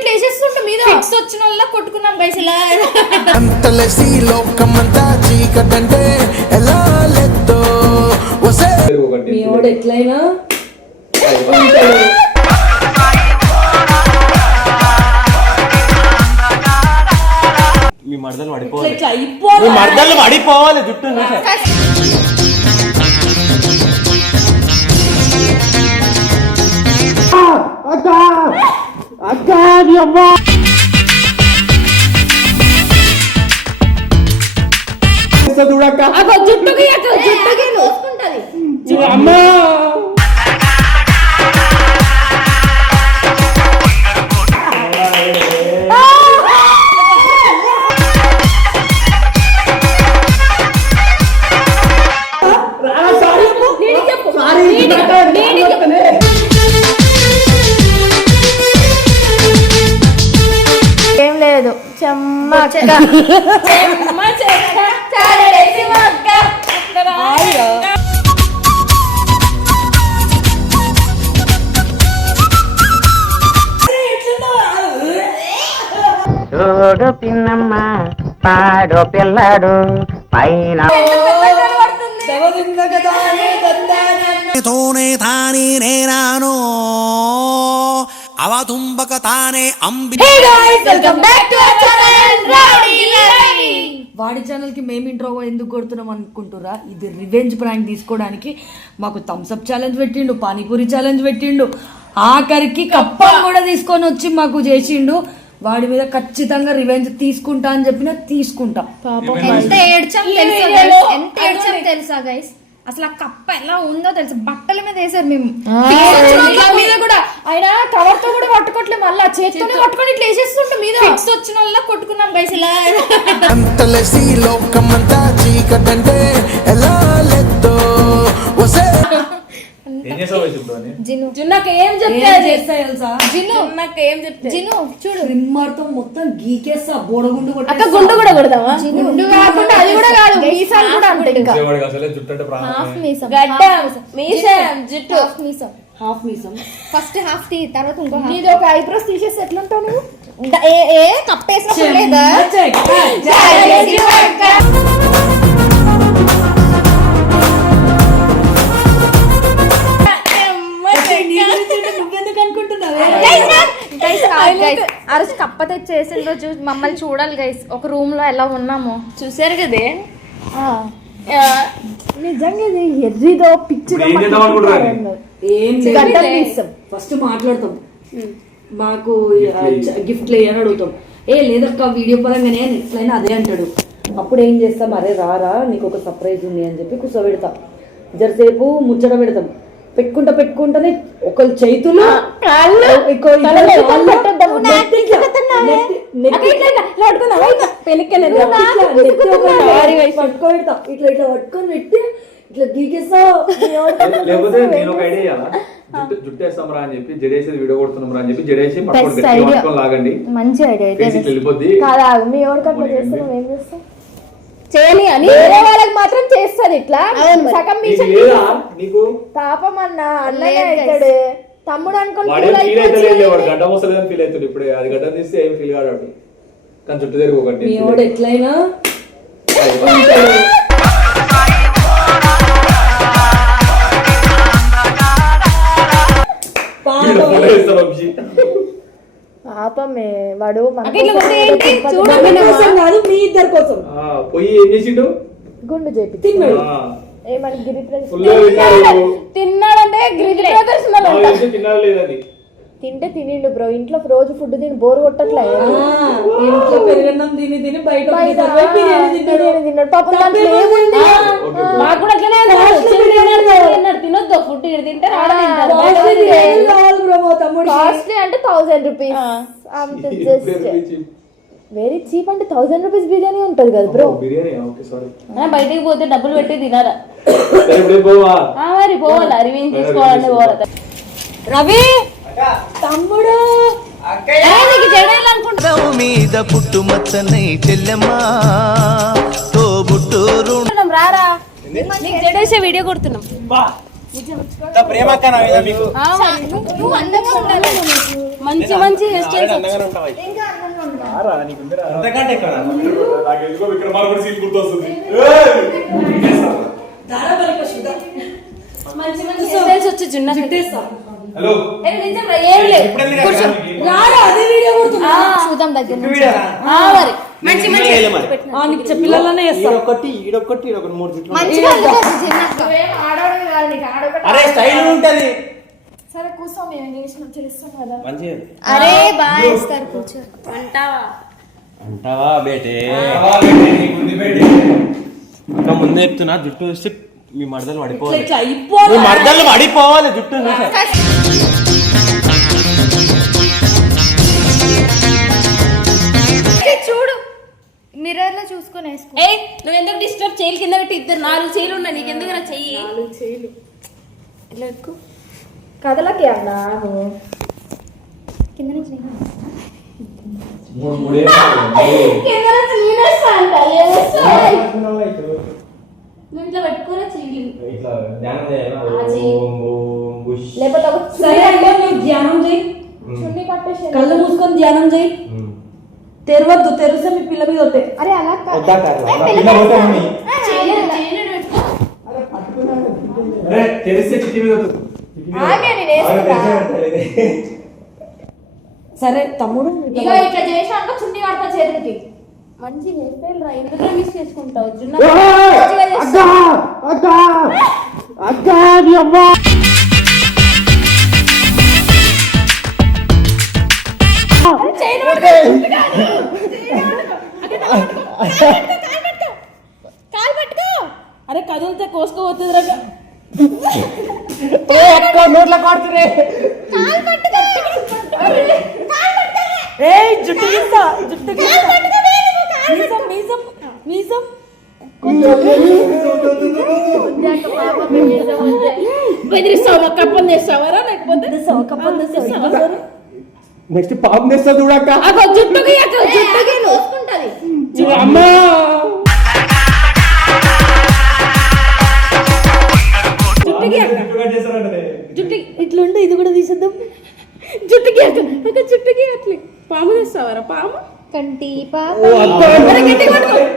ఇట్లా వేసేస్తుంటే మీద ఫిక్స్ వచ్చిన వాళ్ళ కొట్టుకున్నాం గైస్ ఇలా. అంతలసి లోకమంతా చీకటంటే ఎలా లెత్తో వసే. మీ వాడు ఎట్లయినా? మీ మరదలు పడిపోవాలి. ఇట్లా అయిపోవాలి? మీ మరదలు పడిపోవాలి జుట్టు చూడక్క జుట్టుకి అక్క జుట్టుకి అమ్మా. చెమ్మ చెక్క మొక్క చూడు పిన్నమ్మ పాడు పిల్లాడు పైన తోనే తానే నేనాను అవతుంబక తానే అంబి వెల్కమ్ బ్యాక్ టు అవర్ వాడి ఛానల్కి మేము ఇంట్రో ఎందుకు కొడుతున్నాం అనుకుంటురా ఇది రివెంజ్ ప్రాంక్ తీసుకోవడానికి మాకు థమ్స్అప్ ఛాలెంజ్ పెట్టిండు పానీపూరి ఛాలెంజ్ పెట్టిండు ఆఖరికి కప్పం కూడా తీసుకొని వచ్చి మాకు చేసిండు. వాడి మీద ఖచ్చితంగా రివెంజ్ తీసుకుంటా అని చెప్పిన తీసుకుంటా. ఎంత ఏడ్చాం తెలుసా వీడియోలో guys? ఎంత ఏడ్చాం తెలుసా గైస్ అసలు ఆ కప్ప ఎలా ఉందో తెలుసు. బట్టల మీద వేసారు మేము. మీద కూడా. ఆయన కవర్తో కూడా పట్టుకోవట్లే మళ్ళా. చేతితోనే పట్టుకొని ఇట్లా వేసేస్తుంటే మీద. ఫిక్స్ వచ్చిన వాళ్ళ కొట్టుకున్నాం గైస్ ఇలా. అంతలసి లోకమంతా చీకటంటే ఎలా లెత్తో జున్నకి ఏం చెప్తే చేస్తా తెలుసా? నాకు ఏం చెప్తే? జిను చూడు. ట్రిమ్మర్తో మొత్తం గీకేస్తా బోడగుండు అక్క గుండు కూడా కొడదామా గుండు కాకుండా అది కూడా కాదు మీసాలు కూడా అంతే ఇంకా. విజయవాడకి అసలే జుట్టు అంటే ప్రాణం. హాఫ్ మీసం గడ్డ మీసం. జుట్టు. హాఫ్ మీసం. హాఫ్ మీసం. ఫస్ట్ హాఫ్ తీ తర్వాత ఇంకో నీది ఒక ఐబ్రోస్ తీసేసి ఎట్లుంటావు నువ్వు? ఏ ఏ కప్పేసినప్పుడు లేదా గైస్ గైస్ ఆ రోజు కప్ప తెచ్చేసిన రోజు మమ్మల్ని చూడాలి గైస్ ఒక రూమ్లో ఎలా ఉన్నామో. చూసారు కదే? నిజంగా ఇది ఎర్రిదో పిచ్చిదో ఏం ఫస్ట్ మాట్లాడతాం. మాకు గిఫ్ట్లు అని అడుగుతాం. ఏ లేదక్క వీడియో పరంగానే ఎట్లయినా అదే అంటాడు. అప్పుడు ఏం చేస్తాం? అరే రారా నీకు ఒక సర్ప్రైజ్ ఉంది అని చెప్పి కూర్చోబెడతాం. జరసేపు ముచ్చట పెడతాం. పెట్టుకుంటా పెట్టుకుంటానే ఒకళ్ళు చేతులు ఇట్లా ఇట్లా, పట్టుకొని పెట్టి ఇట్లా గీకేస్తా లేకపోతే నేను ఒక ఐడియా ఇయ్యాలా? జుట్టు జుట్టు వేస్తాం రా అని చెప్పి జడేసి వీడియో కొడుతున్నాం రా అని చెప్పి జడేసి లాగండి. మంచి ఐడియా వెళ్ళిపోద్ది. మీ ఎవరికి అట్లా చేస్తున్నాం ఏం చేస్తాం చేయని అని వేరే వాళ్ళకి మాత్రం చేస్తుంది ఇట్లా. సగం మిషన్ పాపం అన్న అన్నయ్య అవుతాడు. తమ్ముడు అనుకుని ఫీల్ అవుతుంది ఇప్పుడే. అది గడ్డ తీస్తే ఏం ఫీల్ కాడు వాడు. కానీ చుట్టూ తిరిగి ఒకటి మీ వాడు ఎట్లయినా వంశీ. పాపమే వాడు పోయి ఏం చేసిండు? గుండు చేపి తిన్నాడు. ఏమని గిరి. తిన్నాడంటే గిరి తిన్నాడు లేదని. తింటే తినిండు బ్రో. ఇంట్లో రోజు ఫుడ్ తిని బోర్ కొట్టట్లే. ఆ, ఇంట్లో పెరుగన్నం తిని తిని బయట బయట పోయి బిర్యానీ తింటాడు. బిర్యానీ తిన్నాడు. పాపం దాంట్లో ఏముంది? ఓకే మాకు కూడా అట్లనే తినొద్దు. ఫుడ్ ఇక్కడ తింటే కాస్ట్లీ అంటే థౌసండ్ రూపీస్ అంత జస్ట్ వెరీ చీప్ అంటే థౌసండ్ రూపీస్ బిర్యానీ ఉంటది కదా బ్రో. బిర్యానీ ఓకే సారీ బయటికి పోతే డబ్బులు పెట్టి తినారా మరి పోవాలా. రివెంజ్ తీసుకోవాలంటే పోవాలి. రవి! తమ్ముడు. మీద పుట్టుమచ్చనై చెల్లెమ్మా. తోబుట్టూరు రారా నీకు జడేసే వీడియో కొడుతున్నాం. మంచి మంచి. మంచి మంచి హెయిర్ స్టైల్స్ వచ్చి జున్న. హలో. ఏ, నిజం రా, ఏం లేదు. కూర్చో. రారా అదే వీడియో కొడుతున్నా. చూద్దాం దగ్గర నుంచి. ఆ, మరి. మంచి మంచి. ఈడొకటి ఈడొకటి ఈడొకటి మూడు జుట్లు మంచిగా అరే స్టైల్ ఉంటది. సరే కూర్చో మేము చేసినాం కదా. మంచిగా అరే బాగా ఇస్తారు కూర్చో. అంటావా? అంటావా బేటే. ఇంకా ముందే చెప్తున్నా జుట్టు వేస్తే మీ మడదలు పడిపోవాలి. ఇట్లా అయిపోవాలి. మీ పడిపోవాలి జుట్టు చూడు. మిర్రర్లో చూసుకొని వేసుకో. ఏ నువ్వు ఎందుకు డిస్టర్బ్ చేయలు కింద పెట్టి ఇద్దరు నాలుగు చేయలు ఉన్నాయి నీకు ఎందుకు నా చెయ్యి? ఇట్లా ఎక్కు. కథలకి అన్నా నువ్వు కింద నుంచి నేను. మూడు మూడే నువ్వు ఇట్లా పెట్టుకోరా చెయ్యి ఇట్లా ధ్యానం చేయాలా? ఓం ఓం బుష్. లేకపోతే ఒక సరే అంటే నువ్వు ధ్యానం చేయి. చున్నీ కట్టేసి కళ్ళు మూసుకొని ధ్యానం చేయి. తెరవద్దు తెరిస్తే మీ పిల్ల మీద వస్తాయి అరే అలా చిట్టి. చిట్టి సరే తమ్ముడు. ఇక ఇట్లా చేసి అనుకో చున్నీ కడతా చేతికి మంచి హెయిర్ స్టైల్ రా ఎందుకు మిస్ చేసుకుంటావు? జున్న మంచిగా చేస్తావు. అరే బెదిరిస్తావా లేకపోతే తెస్తావా? నెక్స్ట్ పాపం తెస్తా చూడక్క. అగో జుట్టుకి అక్కడ అమ్మా! ఇట్లుంటే ఇది కూడా తీసేద్దాం. జుట్టుకి అక్క. జుట్టుకి అట్లే. పాము తెస్తావరా? పాము? కంటి పట్టుకో.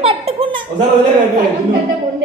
పట్టుకున్నా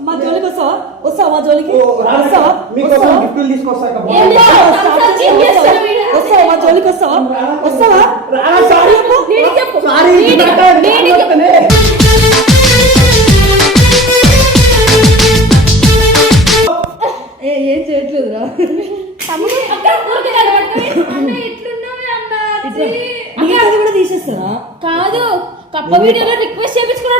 మా జోలికి వస్తావా? వస్తావా మా జోలికి? వస్తావా? మీకోసం గిఫ్ట్లు మా జోలికి వస్తావా? వస్తావా? చెప్పు. నేను చెప్పు. ఏ ఏం చేయట్లేదురా. కూడా తీసేస్తారా? కాదు. కప్ప వీడియోలో రిక్వెస్ట్ చేపించుకున్నాడు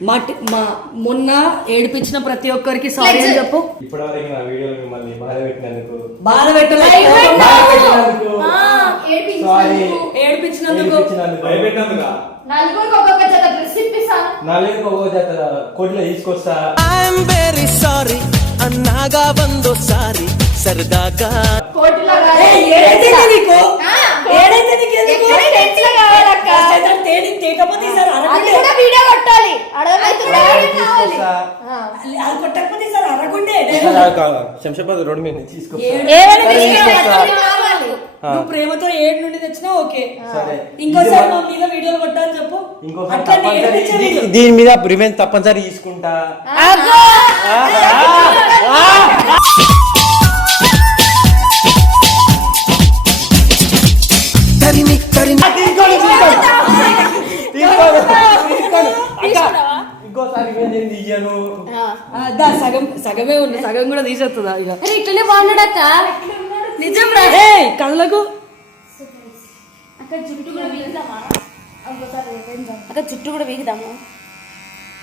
మా మా మొన్న ఏడిపించిన ప్రతి ఒక్కరికి సారీ అని చెప్పు. ఇప్పటివరకు నా వీడియోలు మిమ్మల్ని బాధ పెట్టినందుకు బాధ పెట్టలే బాధ పెట్టినందుకు సారీ ఏడిపించినందుకు. ఏడిపించినందుకు. భయపెట్టినందుగా నలుగురికి ఒక్కొక్క జత డ్రెస్ ఇప్పిస్తాను నాలుగు ఒక జత కోటిలో తీసుకొస్తా. ఐఎమ్ వెరీ సారీ అన్నాగా వందో సారి. సరదాగా. కోటిలో ఏడైతే నీకు? ఏడైతే నీకు ఎందుకు? తేకపోతే ఈసారి అది అరగుండే. కూడా వీడియో కొట్టాలి. అది కొట్టకపోతే అరగుండే. శంషాబాద్ రోడ్ మీద ఏమైనా కావాలి. నువ్వు ప్రేమతో ఏడు నుండి తెచ్చినా ఓకే. సరే. ఇంకోసారి మా మీద వీడియోలు కొట్టాలని చెప్పు. ఇంకోసారి అట్లా తప్పనిసరి. దీని మీద రివెంజ్ తప్పనిసరి తీసుకుంటా. దా సగం సగమే ఉంది సగం కూడా తీసేస్తుందా ఇక ఇట్లనే బాగున్నాడక్క నిజం రా. కళ్ళకు. అక్క జుట్టు కూడా వీగుదామా?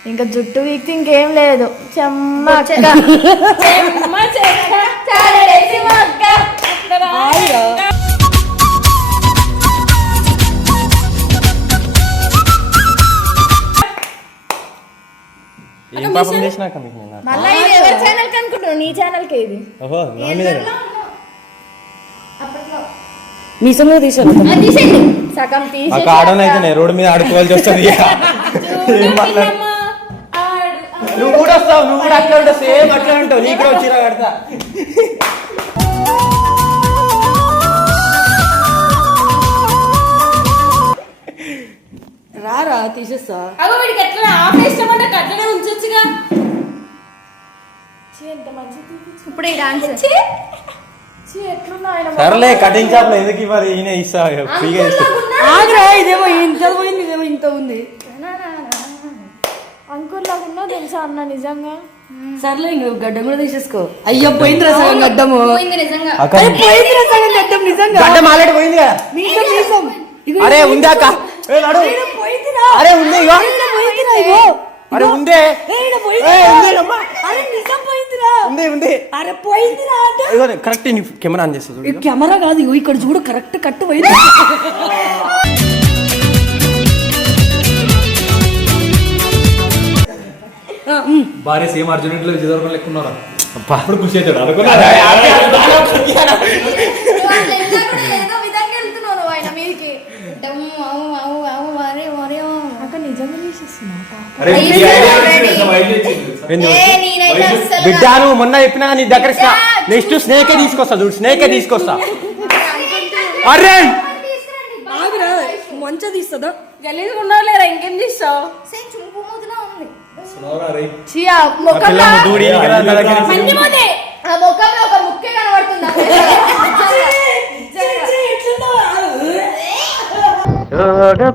ఇంకా జుట్టు వీక్తి ఇంకేం లేదు. చెమ్మ అక్క. ఏం పాపం చేసినాక మీకు నేను మళ్ళీ ఇది ఎవరి ఛానల్కి అనుకుంటున్నావు? నీ ఛానల్కి ఇది. ఓహో నా మీద. మీసం కూడా తీసాను అది తీసేయండి. సగం ఆ తీసేసి అయితే నేను రోడ్డు మీద ఆడుకోవాల్సి వస్తుంది ఇక. ఏం మాట్లాడు? నువ్వు కూడా వస్తావు నువ్వు కూడా అట్లా ఉంటావు సేమ్ అట్లా ఉంటావు. నీకు కూడా చీర కడతా. తీసేస్తా. అగో వీడికి ఎట్లా ఆఫ్ ఇష్టమంటే అట్లనే ఉంచొచ్చుగా. ఇప్పుడు ఈ డాన్స్ సర్లే కటింగ్ షాప్లో ఎందుకు ఇవ్వాలి? ఈయన ఇస్తా ఫ్రీగా ఆగ్రా ఇదేమో ఇంత పోయింది ఇదేమో ఇంత ఉంది. ఉన్నావు తెలుసా అన్న నిజంగా? సర్లే ఇంక గడ్డం కూడా తీసేసుకో. అయ్యో పోయిందిరా సగం గడ్డము. పోయింది అరే పోయిందిరా సగం గడ్డం నిజంగా. గడ్డ ఆల్రెడీ పోయింది కదా మీసం. మీసం ఇగో అరే ఉంది అక్క ఏ, నడు. అరే ఉంది అరే ఉందే. ఉంది. ఉంది అరే పోయిందిరా అంటే. కరెక్ట్ కెమెరా ఆన్ చేస్తా ఈ చూడు కెమెరా కాదు ఇక్కడ చూడు కరెక్ట్ కట్ పోయింది. భార్య సేమ్ అర్జున్ ఇంట్లో విజయదర్భం లెక్క ఉన్నారా? అప్పుడు ఖుషి అవుతాడు అనుకున్నా బిడ్డ నువ్వు మొన్న చెప్పినా నీ దగ్గర నెక్స్ట్ స్నేకే తీసుకొస్తా చూడు స్నేకే తీసుకొస్తా. అరే! మంచిగా తీస్తుందా? ఇంకేం తీస్తావు? ఆ ముఖంలో ఒక ముక్కే కనబడుతుంది?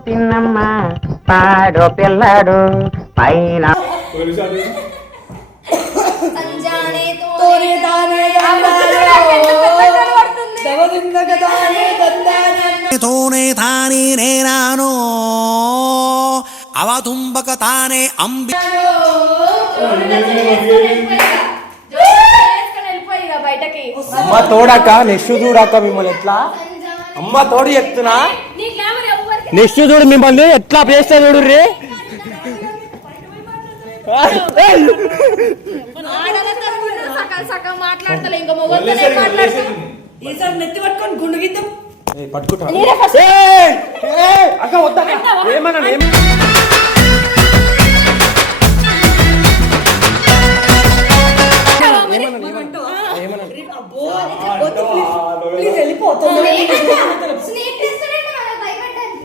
పిన్నమ్మ పాడు పిల్లాడు. పైన పోలీసు తోనే తానే నేనాను అవతుంబక తానే అంబి అమ్మ తోడక్క నెక్స్ట్ చూడక్క మిమ్మల్ని ఎట్లా అమ్మ తోడు చెప్తున్నా నీ కెమెరా ఎవరికి నెక్స్ట్ చూడు మిమ్మల్ని ఎట్లా చేస్తా చూడు రే సగం సగం మాట్లాడతలే ఇంకా మొగలతోనే మాట్లాడుతున్నా ఈసారి నెత్తి పట్టుకొని పట్టుకుంటా అక్క ఏమన్నా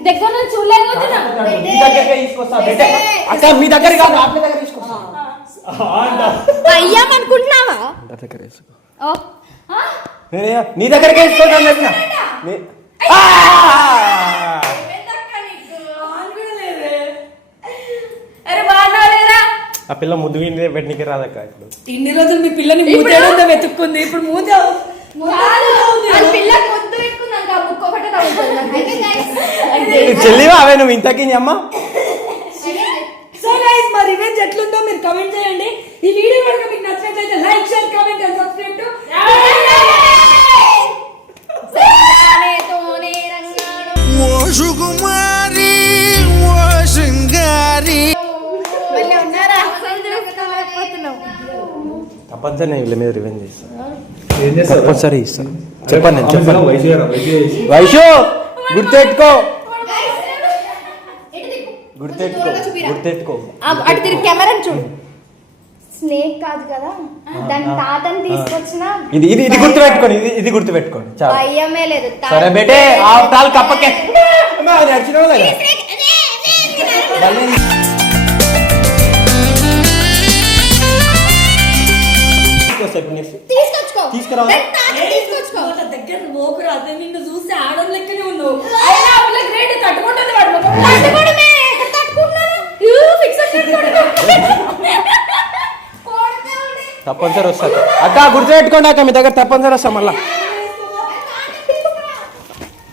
దగ్గర నుంచి చూడలేకపోతున్నా మీ అక్క మీ దగ్గర కాదు ఆత్మ దగ్గర దగ్గర ఓ. నీ దగ్గరకే చెప్పిన నీ- ఆ! అరే బాగున్నావులేరా ఆ పిల్ల ముద్దు వింటే పెట్టనికి రాదక్క ఇప్పుడు. ఇన్ని రోజులు మీ పిల్లని మూతేడంతా వెతుక్కుంది. ఇప్పుడు మూత ముద్దు ఆ ఒకటే తగ్గుతుంది చెల్లివా? అవే నువ్వు ఇంతకి నీ అమ్మ. ఎట్లుందో మీరు కమెంట్ చేయండి. ఈ వీడియో కనుక మీకు నచ్చినట్లయితే like share comment and subscribe to ఓ సుకుమారి ఓ శృంగారి తప్పనిసరి నేను వీళ్ళ మీద రివెంజ్ చేస్తాను ఏం చేస్తారు? తప్పనిసరి ఇస్తాను చెప్పండి నేను. వైషు గుర్తెట్టుకో గుర్తెట్టుకో గుర్తెట్టుకో అటు తిరిగి కెమెరా చూడు. స్నేక్ కాదు కదా? దాని తాతని తీసుకొచ్చిన ఇది ఇది ఇది గుర్తుపెట్టుకోండి ఇది ఇది గుర్తుపెట్టుకోండి. చాలా. భయమే లేదు. సరే బేటే ఆ తాలు కప్పకే. అమ్మా, అది కదా దగ్గర నిన్ను చూస్తే లెక్కనే ఉన్నావు. అయినా ఆ పిల్ల గ్రేట్ తట్టుకుంటుంది వాడు. తప్పనిసరి వస్తా అక్క గుర్తుపెట్టుకోండి అక్క మీ దగ్గర తప్పనిసరి వస్తాం మళ్ళా.